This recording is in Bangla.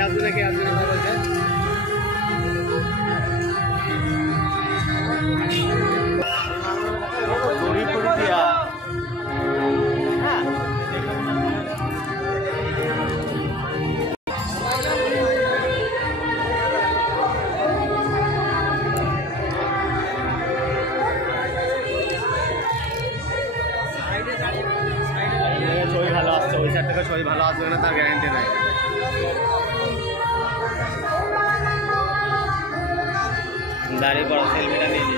আসবে না কে আসবে না বলছে ছবি ভালো আসছে ওই সাইড থেকে ছবি ভালো আসবে না তার গ্যারান্টি নাই দাঁড়িয়ে পড়া সেলফিটা নিয়ে